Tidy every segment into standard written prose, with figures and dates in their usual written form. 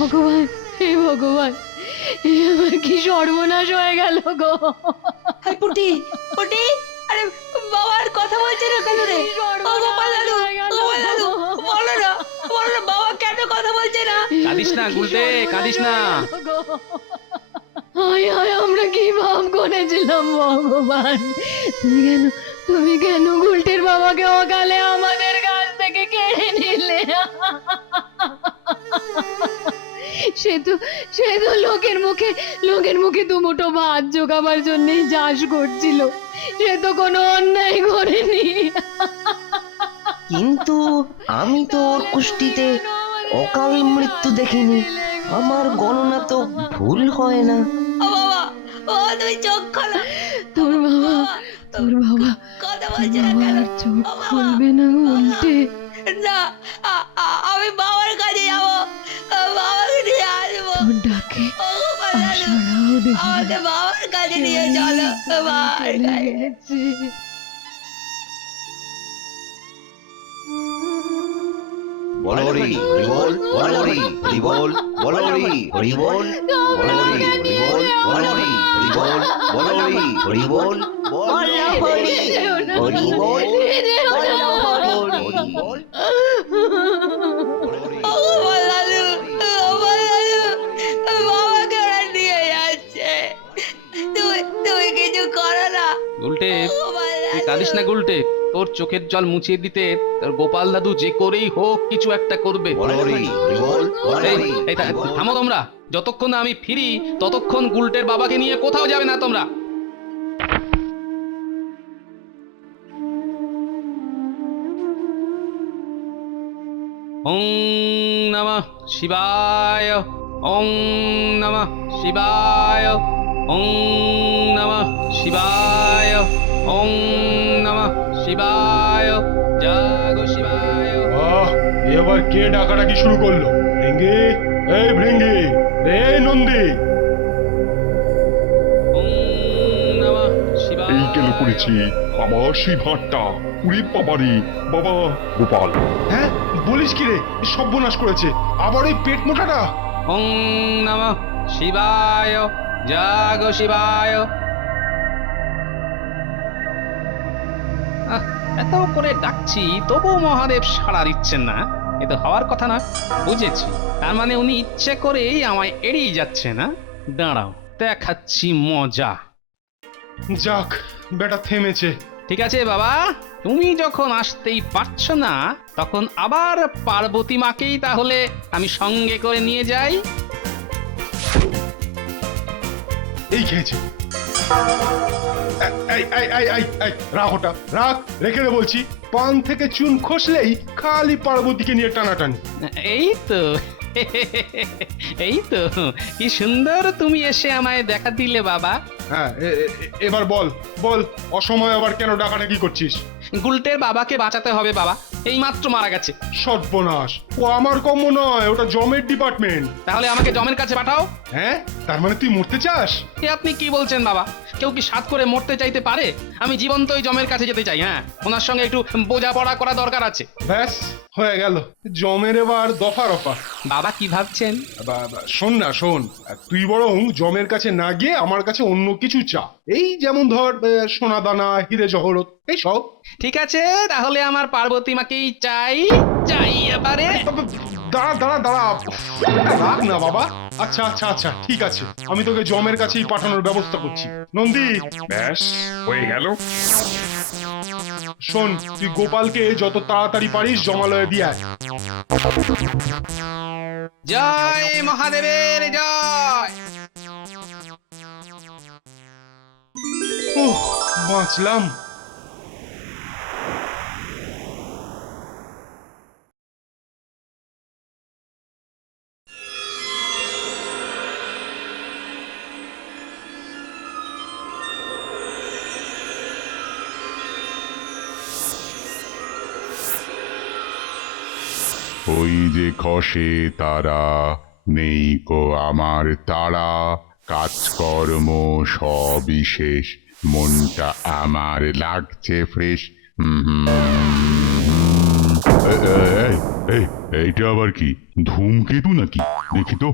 ভগবান, হে ভগবান, এ আমার কি সর্বনাশ হয়ে গেল গো। হাই পুটি, পুটি, আরে বাবার কথা বলছে না কেন রে? ও গোপাল দাদু, গোপাল দাদু, বলো না, বলো না, বাবা কেন কথা বলছে না? কাঁদিস না গুলটে, কাঁদিস না। হায় হায়, আমরা কি ভাব করেছিলাম ভগবান। তুমি কেন গুলটের বাবাকে অকালে আমাদের কাছ থেকে কেড়ে নিলে? সে তো লোকের মুখে দুমুঠো ভাত জোগাবার জন্যই চাষ করছিল। সে তো কোনো অন্যায় করেনি। কিন্তু আমি তো ওর কুষ্টিতে অকাল মৃত্যু দেখিনি। আমার গণনা তো ভুল হয় না। ও বাবা, ও তুমি চোখ খোলো। তোর বাবা কথা বলছে না কেন? আর চোখ ও বাবা, খুলবে না উল্টে। না, আমি বাবার কাছে যাবো, বাবাকে নিয়ে আসবো। তোর ডাকে ও গোপাল দাদু, আশারাও দেখি আমাকে বাবার কাছে নিয়ে চলো, বাবার কাছে। গেছে। বলরি হরিবল, বলরি হরিবল, বলরি হরিবল, বলরি হরিবল, বলরি হরিবল, বলরি হরিবল, বলরি হরিবল, হরিবল। ও গোপাল দাদু, গোপাল দাদু, বাবাকে ওরা নিয়ে যাচ্ছে। তুমি কিছু করো না গুলটে, গোপাল তুই দাদু। কাঁদিস না গুলটে। তোর চোখের জল মুছিয়ে দিতে তোর গোপাল দাদু যে করেই হোক কিছু একটা করবে। বলরি হরিবল, এই, বলরি এই, থামো তোমরা। যতক্ষণ না আমি ফিরি ততক্ষণ গুলটের বাবাকে নিয়ে কোথাও যাবে না তোমরা। ওং নমঃ শিবায়, ওং নমঃ শিবায়, ওং নমঃ শিবায়, ওং নমঃ শিবায়, জাগো শিবায়। এবার কে ডাকাডাকি শুরু করলো? ভৃঙ্গি, এই ভৃঙ্গি, রে নন্দী। ওং নমঃ শিবায়। এই গেল করেছি আমার সেই ভাঁটটা উড়ি পাবারি বাবা গোপাল। হ্যাঁ, বলিস কি রে? সর্বনাশ করেছে আবার ওই পেট মোটাটা। ওং নমঃ শিবায়, জাগো শিবায়। এত করে ডাকছি তবু মহাদেব সাড়া দিচ্ছেন না। এ তো হওয়ার কথা না। বুঝেছি, তার মানে উনি ইচ্ছে করেই আমায় এড়িয়ে যাচ্ছে না। দাঁড়াও, দেখাচ্ছি মজা। যাক, বেটা থেমেছে। ঠিক আছে বাবা, তুমি যখন আসতেই পারছো না তখন আবার পার্বতী মাকেই তাহলে আমি সঙ্গে করে নিয়ে যাই। এই খেয়েছে। এই এই এই এই এই রাখ, ওটা রাখ, রেখে দে বলছি। পান থেকে চুন খসলেই খালি পার্বতীকে নিয়ে টানাটানি। এই তো এই তো, কি সুন্দর তুমি এসে আমায় দেখা দিলে বাবা। হ্যাঁ, এবার বল বল, অসময়ে আবার কেন ডাকাডাকি করছিস? গুলটের বাবাকে বাঁচাতে হবে বাবা, এই মাত্র মারা গেছে। সর্বনাশ, ও আমার কম্ম নয়, ওটা জমের ডিপার্টমেন্ট। তাহলে আমাকে জমের কাছে পাঠাও। হ্যাঁ, তার মানে তুই মরতে চাস? এ আপনি কি বলছেন বাবা? কেউ কি সাত করে মরতে চাইতে পারে? আমি জীবন্তই জমের কাছে যেতে চাই। হ্যাঁ, ওনার সঙ্গে একটু বোঝাপড়া করা দরকার আছে। ব্যাস হয়ে গেল, জমের এবার দফা রফা। বাবা কি ভাবছেন? শোন না, শোন, তুই বরং জমের কাছে না গিয়ে আমার কাছে অন্য কিছু চা। এই যেমন ধর সোনা দানা, হিরে জহরত, এই সব। ঠিক আছে, তাহলে আমার পার্বতী মাকেই চাই। চাই এবারে। দাঁড়া দাঁড়া দাঁড়া, রাখ না বাবা। আচ্ছা আচ্ছা আচ্ছা, ঠিক আছে, আমি তোকে জমের কাছেই পাঠানোর ব্যবস্থা করছি। নন্দী, ব্যাস হয়ে গেল। শোন, তুই গোপালকে যত তাড়াতাড়ি পারিস জমালয়ে দিয়ে আয়। জয় মহাদেবের জয়। উহ, বাঁচলাম। ওই যে খসে তারা নেই কো আমার তারা, কাজকর্ম সবই শেষ, মনটা আমার লাগছে ফ্রেশ। এই, এইটা আবার কি ধূমকেতু নাকি? দেখি তো।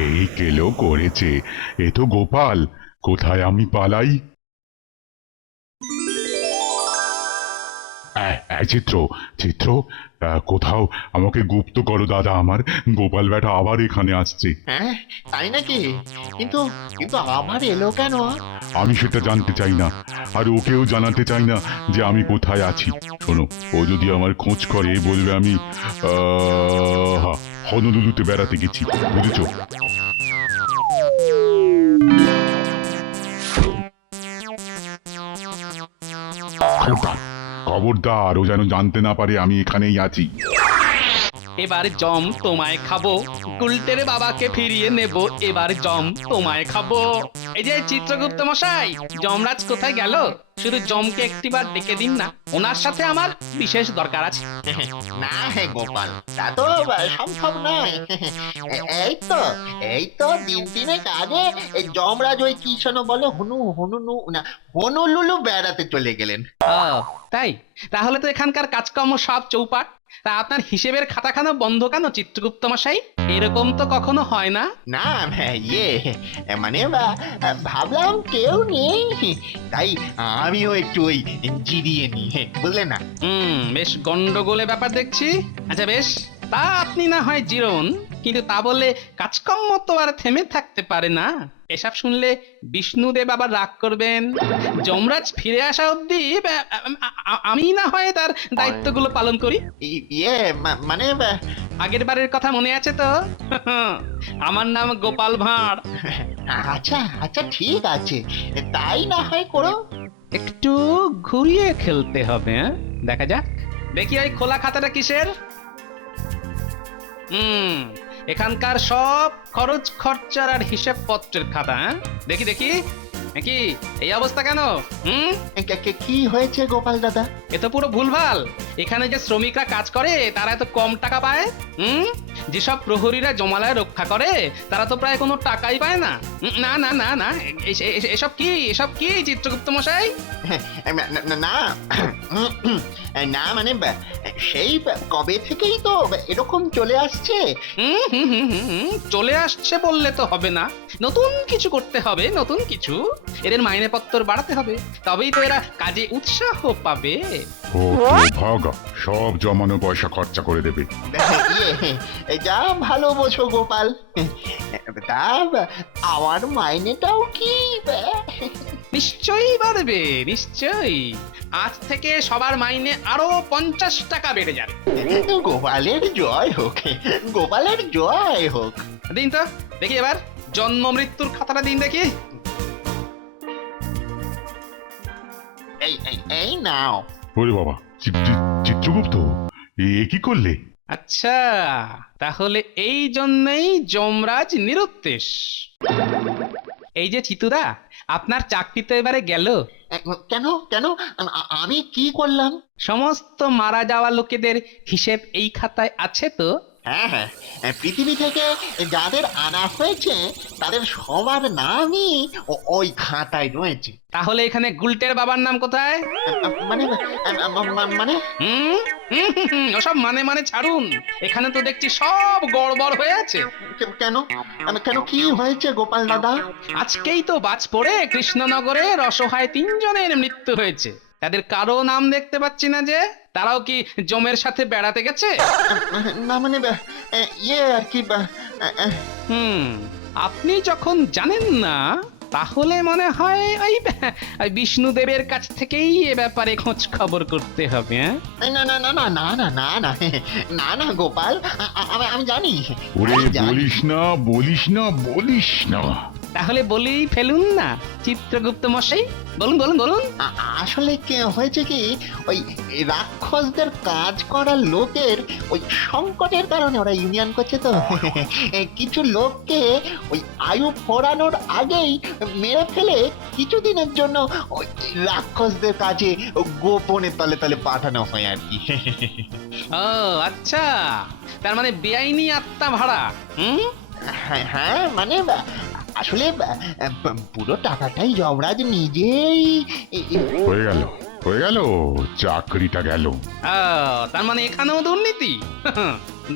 এই কেলো করেছে, এ তো গোপাল। কোথায় আমি পালাই? চিত্র, চিত্র, কোথাও আমাকে গুপ্ত করো দাদা। আমার গোপাল বেটা আবার এখানে আসছে। হ্যাঁ তাই নাকি? কিন্তু কিন্তু আবার এলো কেন? আমি সেটা জানতে চাই না, আর ওকেও জানাতে চাই না যে আমি কোথায় আছি। শোনো, ও যদি আমার খোঁজ করে বলবে আমি হনলুলুতে বেড়াতে গেছি, বুঝেছো? খবরদার, ও যেন জানতে না পারে আমি এখানেই আছি। এবার জম তোমায় খাবো, গুলটের বাবাকে ফিরিয়ে নেব। এবার জম তোমায় খাবো। এই যে চিত্রগুপ্ত মশাই, যমরাজ কোথায় গেল? শুধু জমকে একটিবার ডেকে দিন না, ওনার সাথে আমার বিশেষ দরকার আছে। না হে গোপাল, তা তো সম্ভব নয়। এই তো দিন তিনেক আগে এই যমরাজ ওই কি যেন বলে হনুলুলু বেড়াতে চলে গেলেন। ও তাই? তাহলে তো এখানকার কাজকর্ম সব চৌপাট। তা আপনার হিসেবের খাতাখানা বন্ধ কেন চিত্রগুপ্ত মশাই? এরকম তো কখনো হয় না। না মানে ভাবলাম কেউ নেই, তাই আমিও একটু ওই জিরিয়ে নি, বুঝলে না? বেশ গন্ডগোলে ব্যাপার দেখছি। আচ্ছা বেশ, তা আপনি না হয় জিরোন, কিন্তু তা বলে কাজকর্ম তো আর থেমে থাকতে পারে না। এসব শুনলে বিষ্ণুদেব আবার রাগ করবেন। যমরাজ ফিরে আসা অবধি আমি না হয় তার দায়িত্বগুলো পালন করি। মানে আগের বারের কথা মনে আছে তো? আমার নাম গোপাল ভাঁড়। আচ্ছা আচ্ছা ঠিক আছে, তাই না হয় করো। একটু ঘুরিয়ে খেলতে হবে, দেখা যাক। দেখি ওই খোলা খাতাটা কিসের? এখানকার সব খরচ খরচার আর হিসেব পত্রের খাতা। দেখি দেখি কি এই অবস্থা কেন? কি হয়েছে গোপাল দাদা? এ তো পুরো ভুলভাল। এখানে যে শ্রমিকরা কাজ করে তারা এত কম টাকা পায়। যেসব প্রহরীরা জমালয় রক্ষা করে তারা তো প্রায় কোনো টাকাই পায় না। না না না না, এসব কি চিত্রগুপ্ত মশাই? না না মানে সেই কবে থেকেই তো এরকম চলে আসছে। চলে আসছে বললে তো হবে না, নতুন কিছু করতে হবে। নতুন কিছু, এদের মাইনেপত্র বাড়াতে হবে, তবেই তো এরা কাজে উৎসাহ পাবে। ও ভাগা, সব জমানো পয়সা খরচা করে দেবে। যা ভালো বোঝো গোপাল। তা আমার মাইনেটাও কি? নিশ্চয়ই বাড়বে, নিশ্চয়ই। আজ থেকে সবার মাইনে আরো 50 টাকা বেড়ে যাবে। গোপালের জয় হোক, গোপালের জয় হোক। দিন তো দেখি, এবার জন্ম মৃত্যুর খাতাটা দিন দেখি। এই নাও। ওরে বাবা, চিত্রগুপ্ত, এ কি করলে? আচ্ছা, তাহলে এই জন্যই যমরাজ নিরুদ্দেশ। এই যে চিতুদা, আপনার চাকরি তো এবারে গেল। কেন কেন? আমি কি করলাম? সমস্ত মারা যাওয়া লোকেদের হিসেব এই খাতায় আছে তো? হ্যাঁ, পৃথিবী থেকে যাদের আনা হয়েছে তাদের সবার নামই ওই খাতায় রয়েছে। তাহলে এখানে গুলটের বাবার নাম কোথায়? মানে মানে ওসব মানে ছাড়ুন। এখানে তো দেখছি সব গড়বড় হয়ে আছে। কেন কেন কি হয়েছে গোপাল দাদা? আজকেই তো বাজ পড়ে কৃষ্ণনগরের অসহায় 3 জনের মৃত্যু হয়েছে। তাদের কারো নাম দেখতে পাচ্ছি না যে। তারাও কি জমের সাথে বেড়াতে গেছে? না মানে আর কি। আপনি যখন জানেন না, তাহলে মনে হয় ওই বিষ্ণুদেবের কাছ থেকেই এ ব্যাপারে খোঁজ খবর করতে হবে। না না না না না না না না না না গোপাল, আমি জানি। ওরে বলিস না, বলিস না, বলিস না। তাহলে বলেই ফেলুন না চিত্রগুপ্ত মশাই, বলুন বলুন বলুন। আসলে কি হয়েছে কি, ওই রাক্ষসদের কাজ করার লোকের ওই সংকটের কারণে ওরা ইউনিয়ন করছে তো। কিছু লোককে ওই আয়ু ফোরানোর আগেই মেরে ফেলে কিছুদিনের জন্য ওই রাক্ষসদের কাজে গোপনে তলে তলে পাঠানো হয় আর কি। ও আচ্ছা, তার মানে বেআইনি আত্মা ভাড়া। হ্যাঁ মানে আসলে পুরো টাকাটাই যমরাজ নিজেই। হয়ে গেল, হয়ে গেল, চাকরিটা গেল। তার মানে এখানেও দুর্নীতি?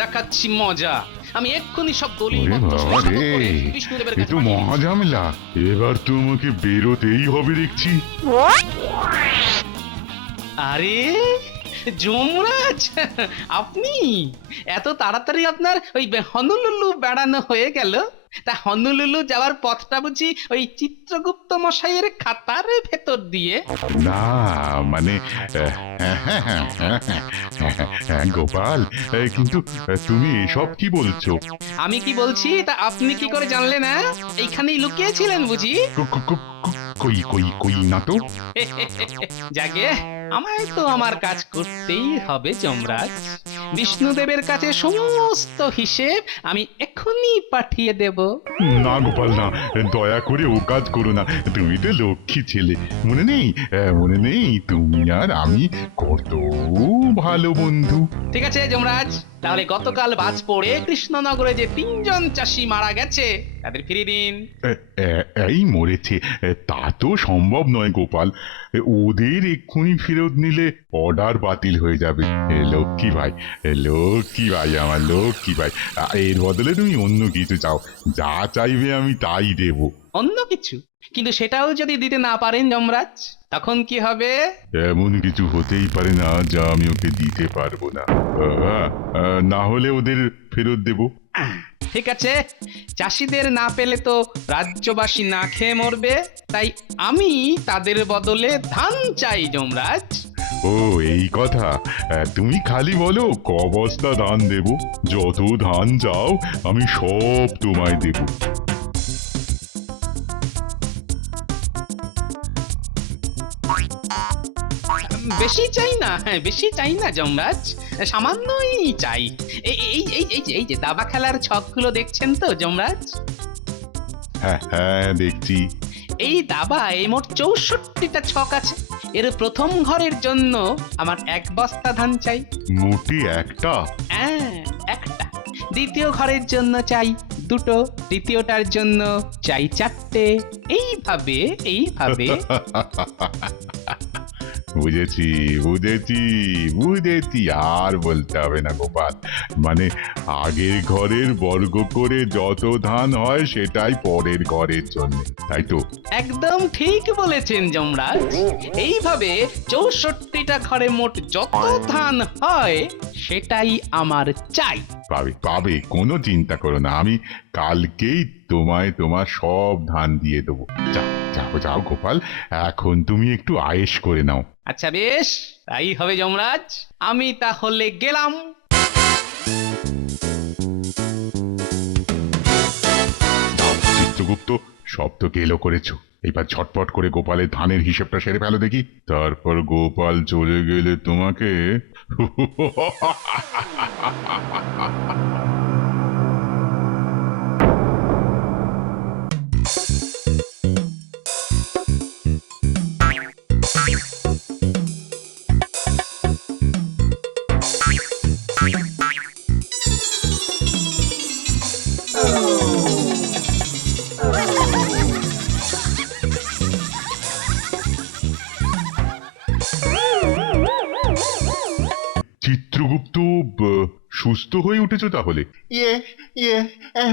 দেখাচ্ছি মজা। আমি এক্ষুনি সব দলিল ওরে পত্র বাবা সংগ্রহ রে, করে বিষ্ণুদেবের এ কাছে তো পাঠিয়ে মহা দিচ্ছি। ঝামেলা। এবার তো আমাকে বেরোতেই হবে দেখছি। আরে যমরাজ, আপনি এত তাড়াতাড়ি আপনার ওই হনুলুলু বেড়ানো হয়ে গেল? তা হনুলুলু যাওয়ার পথটা বুঝি ওই চিত্রগুপ্ত মশাইয়ের খাতার ভেতর দিয়ে? না মানে গোপাল, কিন্তু তুমি এসব কি বলছো? আমি কি বলছি তা আপনি কি করে জানলেন? না এইখানেই লুকিয়েছিলেন বুঝি? কই কই কই না তো। যাগে, আমায় তো আমার কাজ করতেই হবে যমরাজ। বিষ্ণুদেবের কাছে সমস্ত হিসেব আমি এক্ষুনি পাঠিয়ে দেব। না গোপাল না, দয়া করে ও কাজ করো না। তুমি তো লক্ষ্মী ছেলে, মনে নেই? মনে নেই তুমি আর আমি কত ভালো বন্ধু। ঠিক আছে যমরাজ, তাহলে গতকাল বাজ পড়ে কৃষ্ণনগরে যে 3 জন চাষি মারা গেছে তাদের ফিরিয়ে দিন। এই মরেছে তা তো সম্ভব নয় গোপাল। ওদের এক্ষুনি ফেরত নিলে অর্ডার বাতিল হয়ে যাবে। লক্ষ্মী ভাই, লক্ষ্মী ভাই, আমার লক্ষ্মী ভাই, এর বদলে তুমি অন্য কিছু চাও, যা চাইবে আমি তাই দেবো। অন্য কিছু? কিন্তু সেটাও যদি দিতে না পারেন যমরাজ, তখন কি হবে? এমন কিছু হতেই পারে না যা আমি ওকে দিতে পারবো না। না হলে ওদের ফেরত দেবো। ঠিক আছে, চাষিদের না পেলে তো রাজ্যবাসী না খেয়ে মরবে, তাই আমি তাদের বদলে ধান চাই যমরাজ। ও এই কথা, তুমি খালি বলো ক বস্তা ধান দেবো। যত ধান চাও আমি সব তোমায় দেবো। বেশি চাই না, হ্যাঁ বেশি চাই না যমরাজ, সামান্যই চাই। এই যে দাবা খেলার ছকগুলো দেখছেন তো যমরাজ? হ্যাঁ হ্যাঁ দেখছি। এই দাবায় মোট 64টা ছক আছে। এর প্রথম ঘরের জন্য আমার 1 বস্তা ধান চাই। মোটে একটা? হ্যাঁ, একটা। দ্বিতীয় ঘরের জন্য চাই 2টো, তৃতীয়টার জন্য চাই 4টে। এইভাবে এইভাবে বুঝেছি বুঝেছি বুঝেছি, আর বলতে হবে না গোপাল। মানে আগের ঘরের বর্গ করে যত ধান হয় সেটাই পরের ঘরের জন্য, তাই তো? একদম ঠিক বলেছেন যমরাজ। এইভাবে 64টা ঘরে মোট যত ধান হয় সেটাই আমার চাই। পাবে পাবে, কোনো চিন্তা করো না। আমি কালকেই তোমায় তোমার সব ধান দিয়ে দেবো। যাও যাও যাও গোপাল, এখন তুমি একটু আয়েশ করে নাও। আচ্ছা বেশ, তাই হবে যমরাজ, আমি তাহলে গেলাম। যাও চিত্রগুপ্ত, সব তো গেলো করেছো। এইবার ঝটপট করে গোপালের ধানের হিসেবটা সেরে ফেলো দেখি। তারপর গোপাল চলে গেলে তোমাকে চিত্রগুপ্ত সুস্থ হয়ে উঠেছো তাহলে? ইয়ে ইয়ে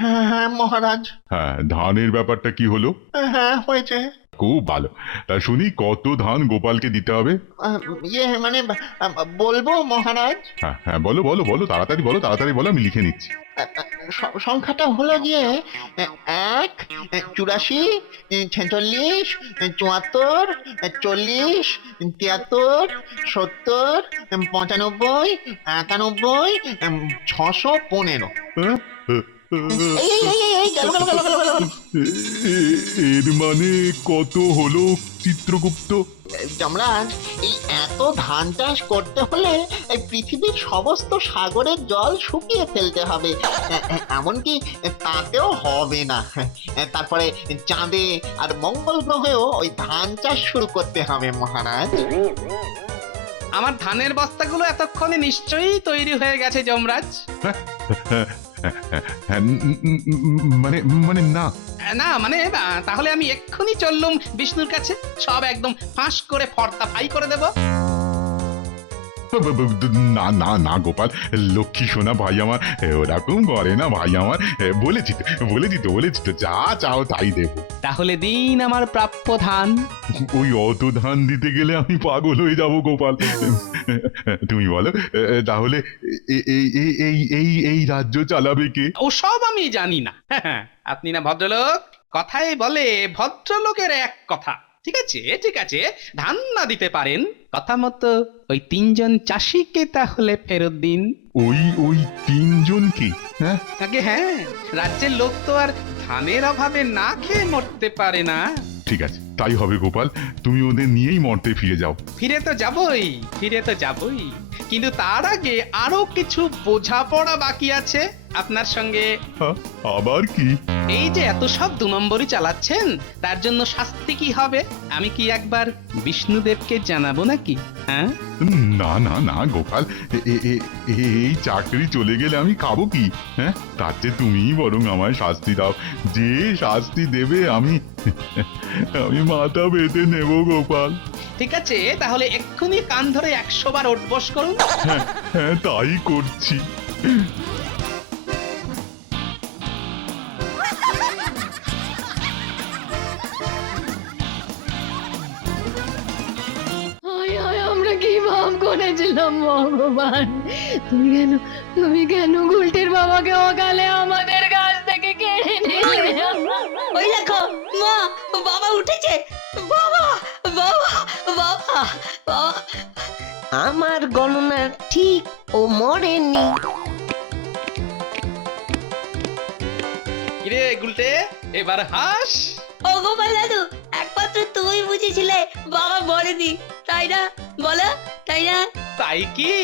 হ্যাঁ মহারাজ, হ্যাঁ, ধানের ব্যাপারটা কি হলো? হ্যাঁ হয়েছে। খুব ভালো। তা শুনি কত ধান গোপালকে দিতে হবে? ইয়ে মানে বলবো মহারাজ? হ্যাঁ হ্যাঁ বলো বলো বলো, তাড়াতাড়ি বলো, তাড়াতাড়ি বলো, আমি লিখে নিচ্ছি। সংখ্যাটা হলো গিয়ে 1, 84, 46, 74, 40, 73, 70, 95, 91, 615। এর মানে কত হলো চিত্রগুপ্ত? যমরাজ, এই এত ধান চাষ করতে হলে এই পৃথিবীর সমস্ত সাগরের জল শুকিয়ে ফেলতে হবে, এমনকি তাতেও হবে না। তারপরে চাঁদে আর মঙ্গল গ্রহেও ওই ধান চাষ শুরু করতে হবে মহারাজ। আমার ধানের বস্তাগুলো এতক্ষণে নিশ্চয়ই তৈরি হয়ে গেছে যমরাজ। মানে মানে না, না মানে তাহলে আমি এক্ষুনি চললুম বিষ্ণুর কাছে, সব একদম ফাঁস করে ফর্দা ফাই করে দেব। না না না গোপাল, লক্ষ্মী সোনা ভাই আমার ওরকম করে না ভাই আমার। বলেছি তো যা চাও তাই দেবো। তাহলে দিন আমার প্রাপ্য ধান। ওই অত ধান দিতে গেলে আমি পাগল হয়ে যাব গোপাল। তুমি বলো তাহলে এই রাজ্য চালাবে কে? ওসব আমি জানি না। আপনি না ভদ্রলোক, কথায় বলে ভদ্রলোকের এক কথা। ঠিক আছে ঠিক আছে, ধান না দিতে পারেন, কথা মতো ওই 3 জন চাষিকে তাহলে ফেরত দিন। ওই 3 জন কি? হ্যাঁ আগে হ্যাঁ, রাজ্যের লোক তো আর ধানের অভাবে না খেয়ে মরতে পারে না। ঠিক আছে তাই হবে গোপাল, তুমি ওদের নিয়েই মর্তে ফিরে যাও। ফিরে তো যাবই, কিন্তু তার আগে আরো কিছু বোঝাপড়া বাকি আছে আপনার সঙ্গে। আবার কি? এই যে এত সব 2 নম্বরই চালাচ্ছেন, তার জন্য শাস্তি কি হবে আমি কি একবার বিষ্ণুদেবকে জানাবো নাকি? হ্যাঁ না না না গোপাল, এই চাকরি চলে গেলে আমি খাবো কি? হ্যাঁ তার চেয়ে তুমিই বরং আমায় শাস্তি দাও, যে শাস্তি দেবে আমি মাথা বেঁধে নেব গোপাল। ঠিক আছে, তাহলে এক্ষুনি কান ধরে 100 বার ওঠবস করুন। হ্যাঁ তাই করছি। হায় হায়, আমরা কি ভাব করেছিলাম ভগবান! তুমি কেন গুলটির বাবাকে অকালে আমাদের কাছ থেকে কেড়ে নিলে? ওই দেখো মা, বাবা উঠেছে। বাবা বাবা বাবা বাবা। আমার গণনা ঠিক, ও মরেনি। কিরে গুলটে, এবার হাস। ও গোপাল দাদু, একমাত্র তুমি বুঝেছিলে বাবা মরেনি, তাই না? বলো তাই না? তাই কি?